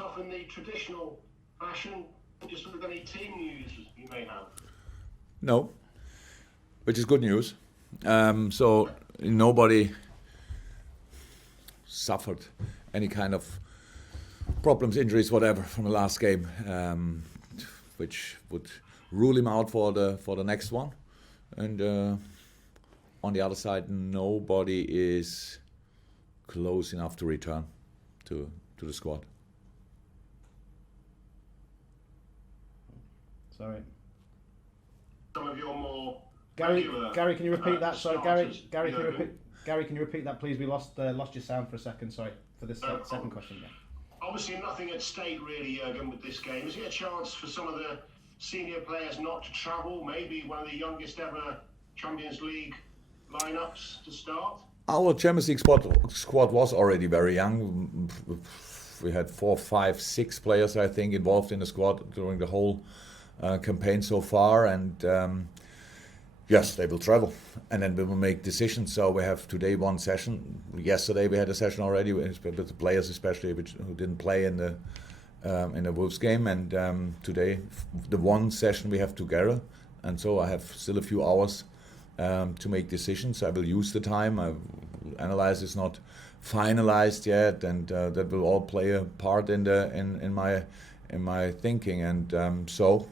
Off in the traditional fashion, just with any team news you may have? No, which is good news. So nobody suffered any kind of problems, injuries, whatever from the last game, which would rule him out for the next one. And on the other side, nobody is close enough to return to the squad. Sorry. Some of your more Gary, regular, Gary, can you repeat that? Sorry, starters, Gary, can you Jürgen. repeat? Gary, can you repeat that, please? We lost your sound for a second. Sorry for this second question. Yeah. Obviously, nothing at stake really, Jürgen, with this game. Is it a chance for some of the senior players not to travel? Maybe one of the youngest ever Champions League lineups to start? Our Champions League squad was already very young. We had 4, 5, 6 players, I think, involved in the squad during the whole campaign so far, and yes, they will travel, and then we will make decisions. So we have today one session. Yesterday we had a session already with the players, especially who didn't play in the Wolves game, and today the one session we have together, and so I have still a few hours to make decisions. I will use the time. Analyze is not finalized yet, and that will all play a part in my thinking, and so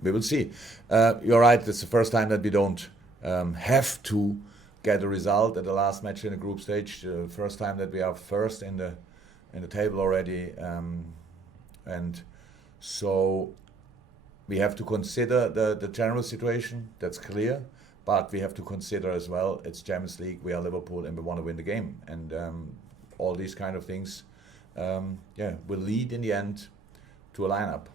we will see. You're right. It's the first time that we don't have to get a result at the last match in the group stage. First time that we are first in the table already, and so we have to consider the general situation. That's clear. But we have to consider as well, it's Champions League, we are Liverpool, and we want to win the game. And all these kind of things, will lead in the end to a lineup.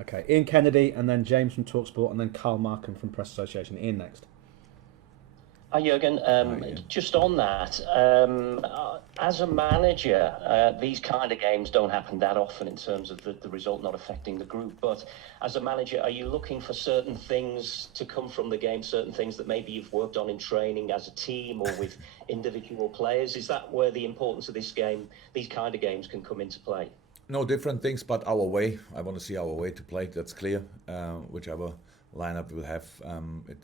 Okay, Ian Kennedy, and then James from TalkSport, and then Carl Markham from Press Association. Ian next. Hi Jürgen, just on that, as a manager, these kind of games don't happen that often in terms of the result not affecting the group, but as a manager, are you looking for certain things to come from the game, certain things that maybe you've worked on in training as a team or with individual players? Is that where the importance of this game, these kind of games, can come into play? No different things, but our way. I want to see our way to play, that's clear, whichever lineup we'll have.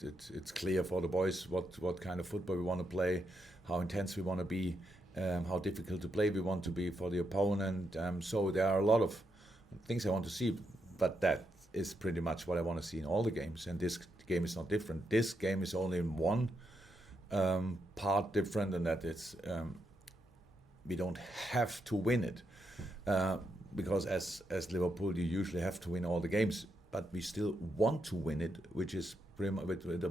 It's clear for the boys what kind of football we want to play, how intense we want to be, how difficult to play we want to be for the opponent. So there are a lot of things I want to see, but that is pretty much what I want to see in all the games. And this game is not different. This game is only in one part different, and that it's we don't have to win it, because as Liverpool you usually have to win all the games. But we still want to win it, which is pretty much the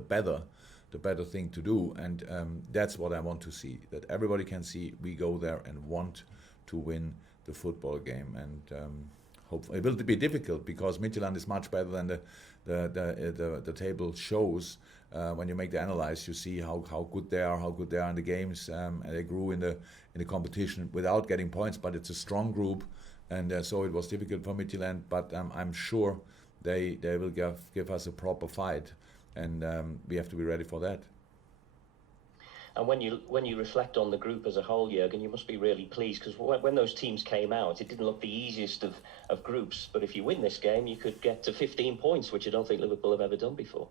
better thing to do, and that's what I want to see. That everybody can see we go there and want to win the football game, and hopefully it will be difficult because Midtjylland is much better than the table shows. When you make the analysis, you see how good they are in the games, and they grew in the competition without getting points. But it's a strong group, and so it was difficult for Midtjylland. But I'm sure they will give us a proper fight, and we have to be ready for that. And when you reflect on the group as a whole, Jürgen, you must be really pleased, because when those teams came out, it didn't look the easiest of groups. But if you win this game, you could get to 15 points, which I don't think Liverpool have ever done before.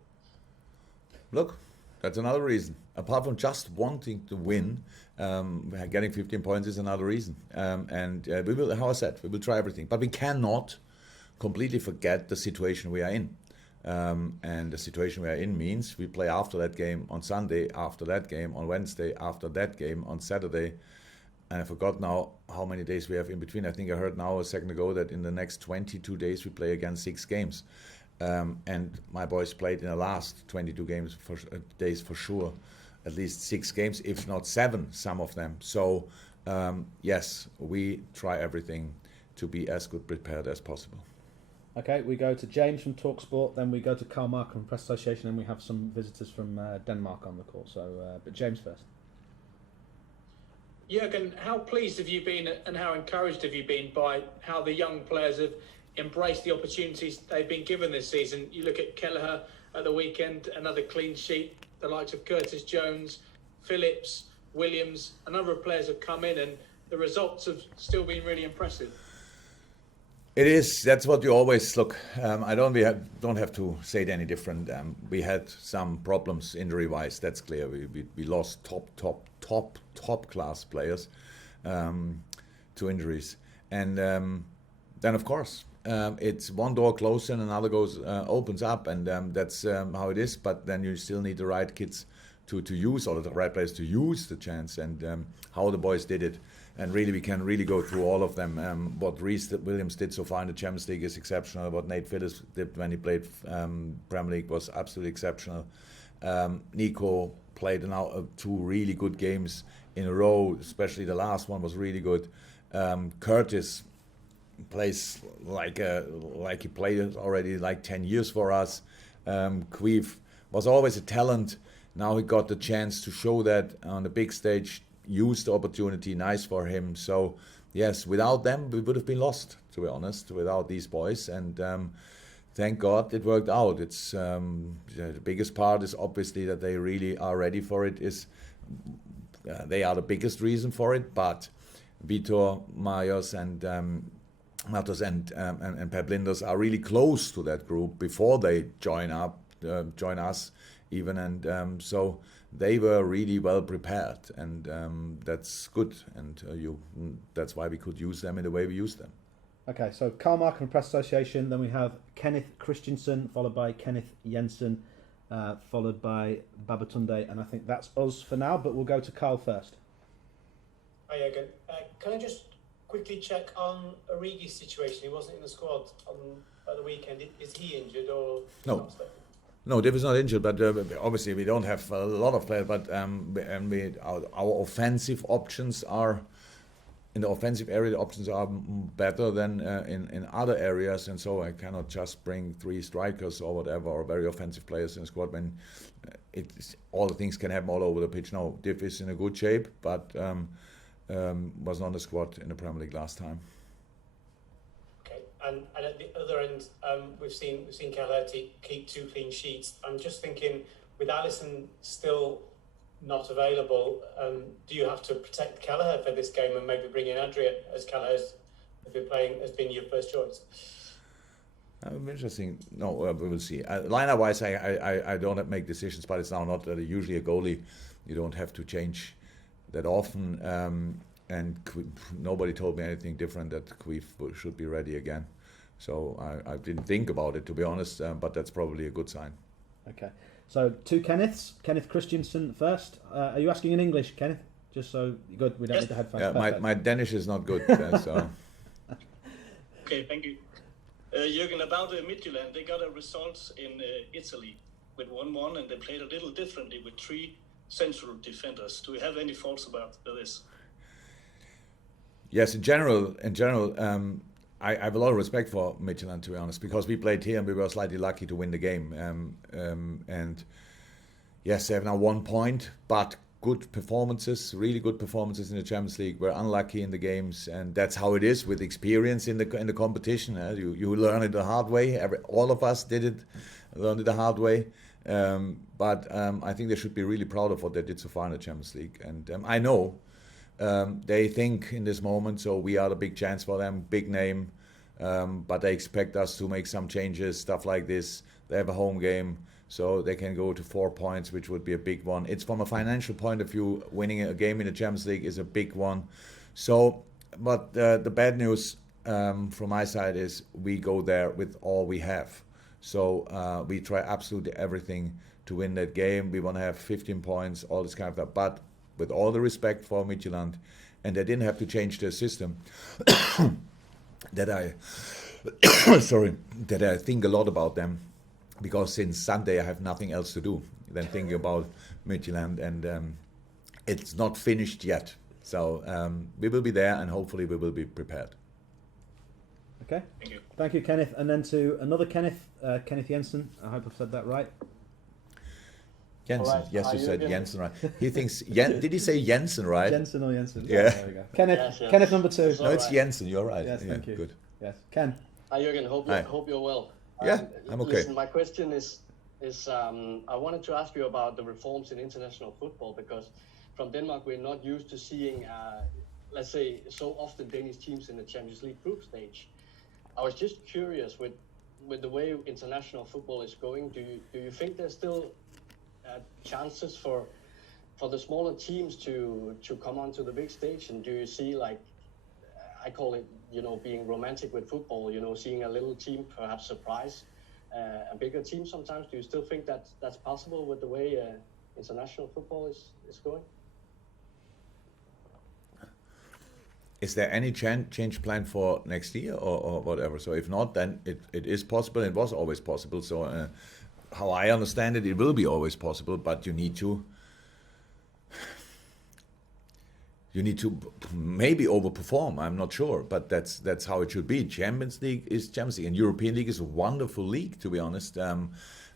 Look, that's another reason. Apart from just wanting to win, getting 15 points is another reason. And we will, how I said, we will try everything. But we cannot completely forget the situation we are in. And the situation we are in means we play after that game on Sunday, after that game on Wednesday, after that game on Saturday. And I forgot now how many days we have in between. I think I heard now a second ago that in the next 22 days we play again 6 games. And my boys played in the last 22 days for sure, at least 6 games, if not 7, some of them. So yes, we try everything to be as good prepared as possible. Okay, we go to James from TalkSport, then we go to Carl Markham from Press Association, and we have some visitors from Denmark on the call. So, but James first. Jürgen, how pleased have you been and how encouraged have you been by how the young players have embraced the opportunities they've been given this season? You look at Kelleher at the weekend, another clean sheet, the likes of Curtis Jones, Phillips, Williams, a number of players have come in and the results have still been really impressive. It is. That's what you always look. I don't have to say it any different. We had some problems injury-wise. That's clear. We lost top class players to injuries, and then of course it's one door closes and another opens up, and that's how it is. But then you still need the right kids to use, or the right players to use the chance, and how the boys did it. And really, we can really go through all of them. What Reece Williams did so far in the Champions League is exceptional. What Nate Phillips did when he played Premier League was absolutely exceptional. Nico played now 2 really good games in a row, especially the last one was really good. Curtis plays like he played already like 10 years for us. Queef was always a talent. Now he got the chance to show that on the big stage. Used the opportunity, nice for him. So yes, without them we would have been lost, to be honest, without these boys, and thank God it worked out. It's the biggest part is obviously that they really are ready for it. They are the biggest reason for it, but Vitor, Majos and Matos and Pep Linders are really close to that group before they join us even, and so they were really well prepared, and that's good, and that's why we could use them in the way we used them. Okay, so Karl Mark Press Association, then we have Kenneth Christensen, followed by Kenneth Jensen, followed by Babatunde, and I think that's us for now, but we'll go to Karl first. Hi Jürgen. Can I just quickly check on Origi's situation? He wasn't in the squad at the weekend. Is he injured or no? No, Dave is not injured, but obviously we don't have a lot of players. But our offensive options are in the offensive area. The options are better than in other areas, and so I cannot just bring 3 strikers or whatever, or very offensive players in the squad when all the things can happen all over the pitch. No, Div is in a good shape, but was not in the squad in the Premier League last time. And at the other end, we've seen Kelleher keep 2 clean sheets. I'm just thinking, with Alisson still not available, do you have to protect Kelleher for this game and maybe bring in Adrian, as Kelleher has been your first choice? Interesting. No, we will see. Lineup-wise, I don't make decisions, but it's now not usually a goalie. You don't have to change that often. And nobody told me anything different, that Queef should be ready again. So I didn't think about it, to be honest, but that's probably a good sign. Okay. So 2 Kenneths. Kenneth Christensen first. Are you asking in English, Kenneth? Just so good, we don't need the headphones. Yeah, my Danish is not good. So. Okay, thank you. Jürgen, about Midtjylland, they got a result in Italy with 1-1, and they played a little differently with 3 central defenders. Do you have any thoughts about this? Yes, in general, I have a lot of respect for Midtjylland, to be honest, because we played here and we were slightly lucky to win the game. And yes, they have now 1 point, but good performances, really good performances in the Champions League. We're unlucky in the games, and that's how it is with experience in the competition. You learn it the hard way. All of us learned it the hard way. But I think they should be really proud of what they did so far in the Champions League. And I know. They think in this moment, so we are the big chance for them, big name, but they expect us to make some changes, stuff like this. They have a home game, so they can go to 4 points, which would be a big one. It's from a financial point of view, winning a game in the Champions League is a big one. So, but the bad news from my side is we go there with all we have. So we try absolutely everything to win that game. We want to have 15 points, all this kind of stuff, but with all the respect for Midtjylland, and they didn't have to change their system, that I think a lot about them, because since Sunday I have nothing else to do than thinking about Midtjylland, and it's not finished yet. So we will be there, and hopefully we will be prepared. Okay. Thank you. Thank you, Kenneth. And then to another Kenneth, Kenneth Jensen. I hope I've said that right. Jensen. Right. Yes, you said Jensen, right? He thinks. Did he say Jensen, right? Jensen or Jensen? Yeah. There we go. Kenneth. Yes. Kenneth number 2. No, it's Jensen. You're right. Yes, thank you. Good. Yes, Ken. Hi Jürgen, hope you're well. Yeah, I'm okay. Listen, my question is I wanted to ask you about the reforms in international football, because from Denmark we're not used to seeing, let's say, so often Danish teams in the Champions League group stage. I I was just curious with the way international football is going. Do you think there's still chances for the smaller teams to come onto the big stage? And do you see, like, I call it, being romantic with football, seeing a little team perhaps surprise a bigger team sometimes? Do you still think that's possible with the way international football is going? Is there any change plan for next year or whatever? So if not, then it is possible. It was always possible. So how I understand it, it will be always possible. But you need to maybe overperform. I'm not sure, but that's how it should be. Champions League is Champions League, and European League is a wonderful league, to be honest. And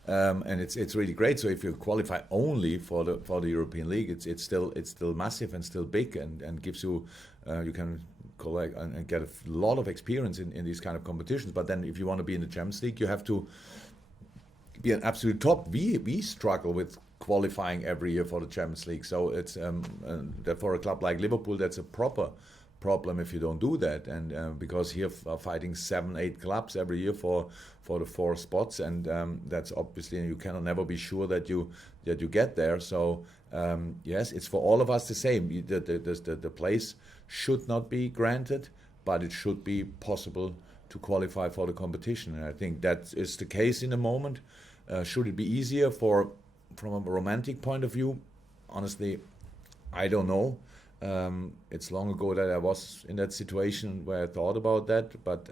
it's really great. So if you qualify only for the European League, it's still massive and still big, and gives you you can collect and get a lot of experience in these kind of competitions. But then if you want to be in the Champions League, you have to be an absolute top. We struggle with qualifying every year for the Champions League. So it's that for a club like Liverpool, that's a proper problem if you don't do that. And because here are fighting 7-8 clubs every year for the 4 spots, and that's obviously, you cannot never be sure that you get there. So yes, it's for all of us the same. The place should not be granted, but it should be possible to qualify for the competition. And I think that is the case in the moment. Should it be easier from a romantic point of view? Honestly, I don't know. It's long ago that I was in that situation where I thought about that, but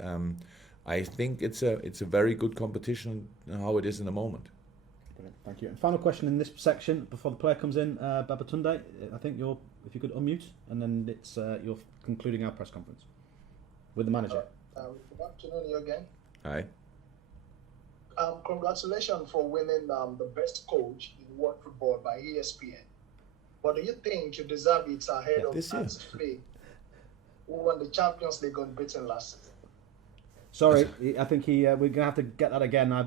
I think it's a very good competition how it is in the moment. Brilliant, thank you. And final question in this section before the player comes in, Babatunde. I think if you could unmute, and then it's you're concluding our press conference with the manager. Good afternoon, Jürgen. Hi. Congratulations for winning the best coach in world football by ESPN. But do you think you deserve it ahead of Hansi Flick, who won the Champions League unbeaten last season? Sorry, I think we're going to have to get that again. I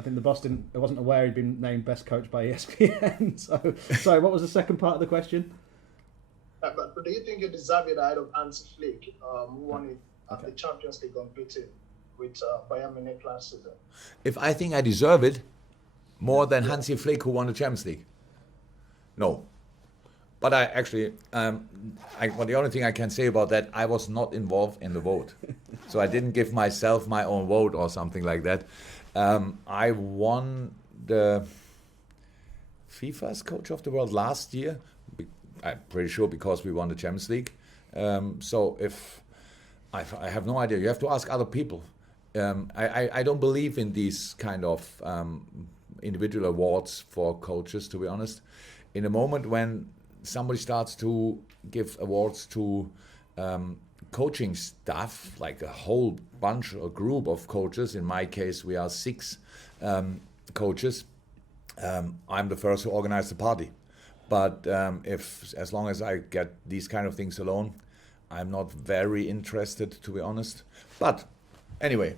think the boss wasn't aware he'd been named best coach by ESPN. So, sorry, what was the second part of the question? But do you think you deserve it ahead of Hansi Flick, who won it the Champions League unbeaten with Bayern Munich last season? If I think I deserve it more than Hansi Flick, who won the Champions League? No. But I actually, well, the only thing I can say about that, I was not involved in the vote. So I didn't give myself my own vote or something like that. I won the FIFA's Coach of the World last year. I'm pretty sure because we won the Champions League. So if I have no idea, you have to ask other people. I don't believe in these kind of individual awards for coaches, to be honest. In a moment when somebody starts to give awards to coaching staff, like a whole bunch or group of coaches, in my case we are 6 coaches, I'm the first to organize the party. But as long as I get these kind of things alone, I'm not very interested, to be honest. But anyway,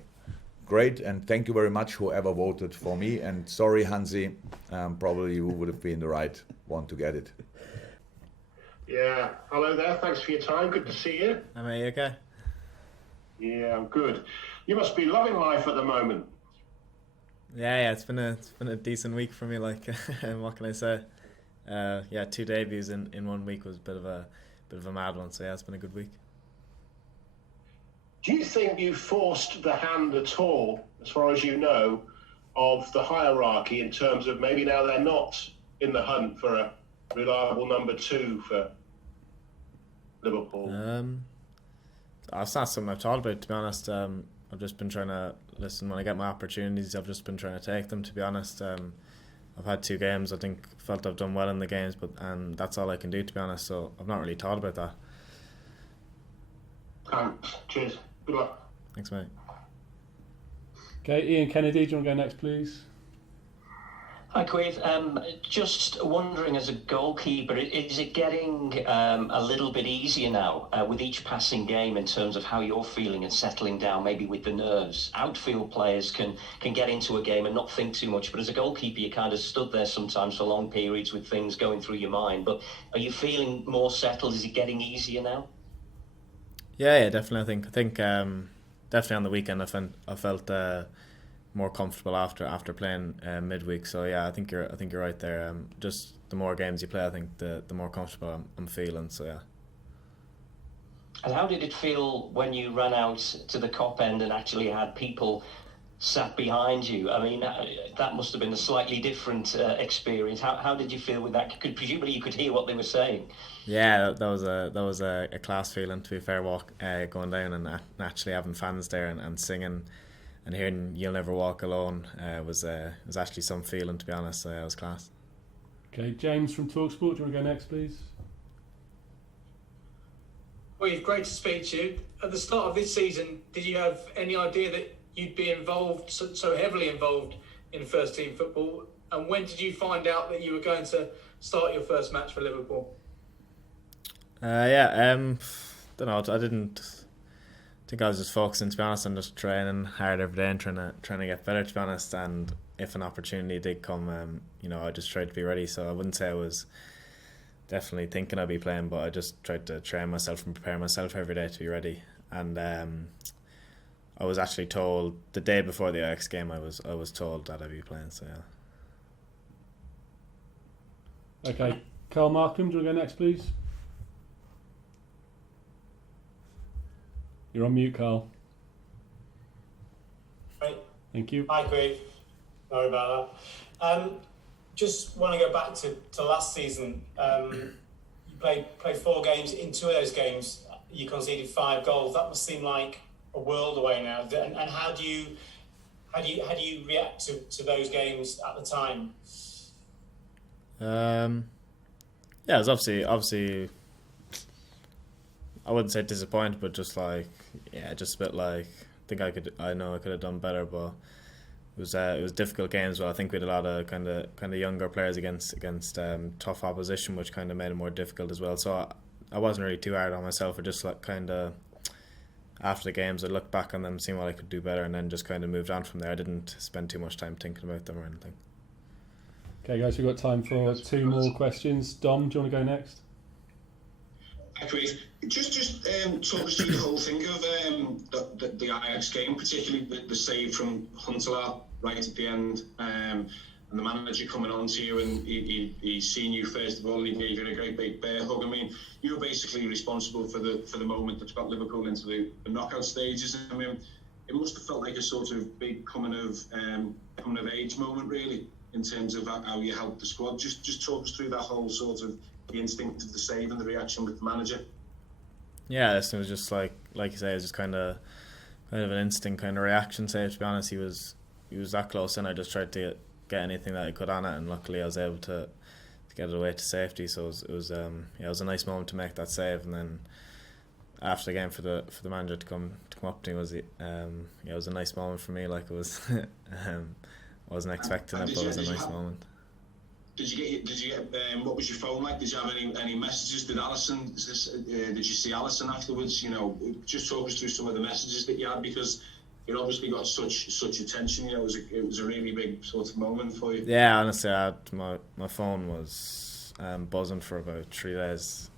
great, and thank you very much whoever voted for me. And sorry, Hansi, probably you would have been the right one to get it. Yeah, hello there. Thanks for your time. Good to see you. Am I okay? Yeah, I'm good. You must be loving life at the moment. Yeah. It's been a decent week for me. Like, what can I say? 2 debuts in 1 week was a bit of a mad one. So yeah, it's been a good week. Do you think you forced the hand at all, as far as you know, of the hierarchy in terms of maybe now they're not in the hunt for a reliable number 2 for Liverpool? That's not something I've thought about, to be honest. I've just been trying to listen when I get my opportunities. I've just been trying to take them, to be honest. I've had 2 games. I think felt I've done well in the games, and that's all I can do, to be honest. So I've not really thought about that. Thanks. Cheers. Good luck. Thanks, mate. Okay, Ian Kennedy, do you want to go next, please? Hi, Quaid. Just wondering, as a goalkeeper, is it getting a little bit easier now with each passing game in terms of how you're feeling and settling down, maybe with the nerves? Outfield players can get into a game and not think too much, but as a goalkeeper, you kind of stood there sometimes for long periods with things going through your mind. But are you feeling more settled? Is it getting easier now? Yeah, definitely. I think definitely on the weekend I felt more comfortable after playing midweek. So yeah, I think you're right there. Just the more games you play, I think the more comfortable I'm feeling. So yeah. And how did it feel when you ran out to the Kop end and actually had people sat behind you? I mean, that must have been a slightly different experience. How did you feel with that? Presumably you could hear what they were saying. Yeah, that was a class feeling, to be fair. Going down and actually having fans there and singing and hearing "You'll Never Walk Alone" was actually some feeling, to be honest. So it was class. Okay, James from TalkSport, do you want to go next, please? Well, it's great to speak to you. At the start of this season, did you have any idea that you'd be involved, so heavily involved in first team football? And when did you find out that you were going to start your first match for Liverpool? Don't know. I didn't think I was just focusing, to be honest, on just training hard every day and trying to get better, to be honest. And if an opportunity did come, I just tried to be ready. So I wouldn't say I was definitely thinking I'd be playing, but I just tried to train myself and prepare myself every day to be ready. And I was actually told the day before the Ajax game, I was told that I'd be playing. So yeah. Okay, Carl Markham, do you want to go next, please? You're on mute, Carl. Right. Thank you. Hi, Craig. Sorry about that. Just want to go back to last season. You played 4 games. In 2 of those games, you conceded 5 goals. That must seem like a world away now. And how do you react to those games at the time? Yeah, it was obviously. I wouldn't say disappointed, but just like, just a bit like, I know I could have done better, but it was difficult games. But I think we had a lot of kind of younger players against tough opposition, which kind of made it more difficult as well. So I wasn't really too hard on myself. I just like kind of after the games, I looked back on them, seeing what I could do better, and then just kind of moved on from there. I didn't spend too much time thinking about them or anything. Okay, guys, we've got time for 2 more questions. Dom, do you want to go next? Great. Just talk us through the whole thing of the Ajax game, particularly the save from Huntelaar right at the end, and the manager coming on to you, and he's seen you first of all, and he gave you a great big bear hug. I mean, you were basically responsible for the moment that's got Liverpool into the knockout stages. I mean, it must have felt like a sort of big coming of age moment, really, in terms of how you helped the squad. Just talk us through that whole sort of the instinct of the save and the reaction with the manager. Yeah, it was just like you say, it was just kind of an instinct kind of reaction save. To be honest, he was that close, and I just tried to get anything that I could on it, and luckily I was able to get it away to safety. So it was a nice moment to make that save, and then after the game for the manager to come up to me it was a nice moment for me. Like it was, I wasn't expecting it, but it was a nice moment. Did you get what was your phone like? Did you have any messages? Did you see Alisson afterwards? Just talk us through some of the messages that you had, because you obviously got such attention. It was a really big sort of moment for you. Yeah, honestly, my phone was buzzing for about 3 days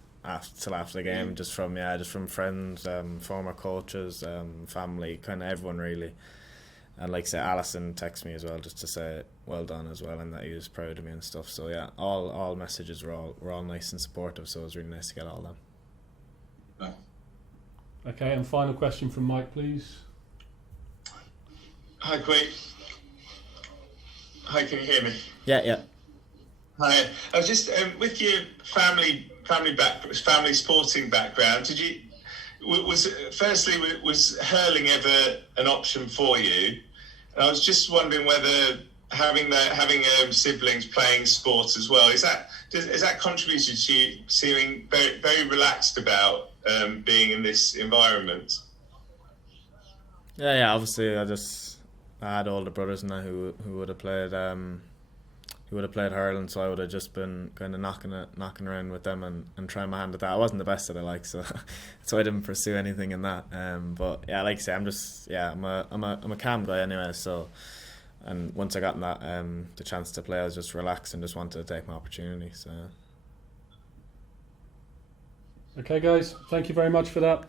till after the game, just from friends, former coaches, family, kind of everyone really. And like I say, Alisson texted me as well, just to say well done as well, and that he was proud of me and stuff. So yeah, all messages were all nice and supportive. So it was really nice to get all them. Yeah. Okay, and final question from Mike, please. Hi, great. Hi, can you hear me? Yeah. Hi. I was just with your family sporting background. Was hurling ever an option for you? And I was just wondering whether having siblings playing sports as well, is that contributed to you seeming very, very relaxed about being in this environment? Yeah. Obviously, I had older brothers and who would have played hurling, so I would have just been kind of knocking around with them and trying my hand at that. I wasn't the best at it, so I didn't pursue anything in that. But yeah, like I say, I'm a calm guy anyway. So, and once I got that the chance to play, I was just relaxed and just wanted to take my opportunity. So. Okay, guys, thank you very much for that.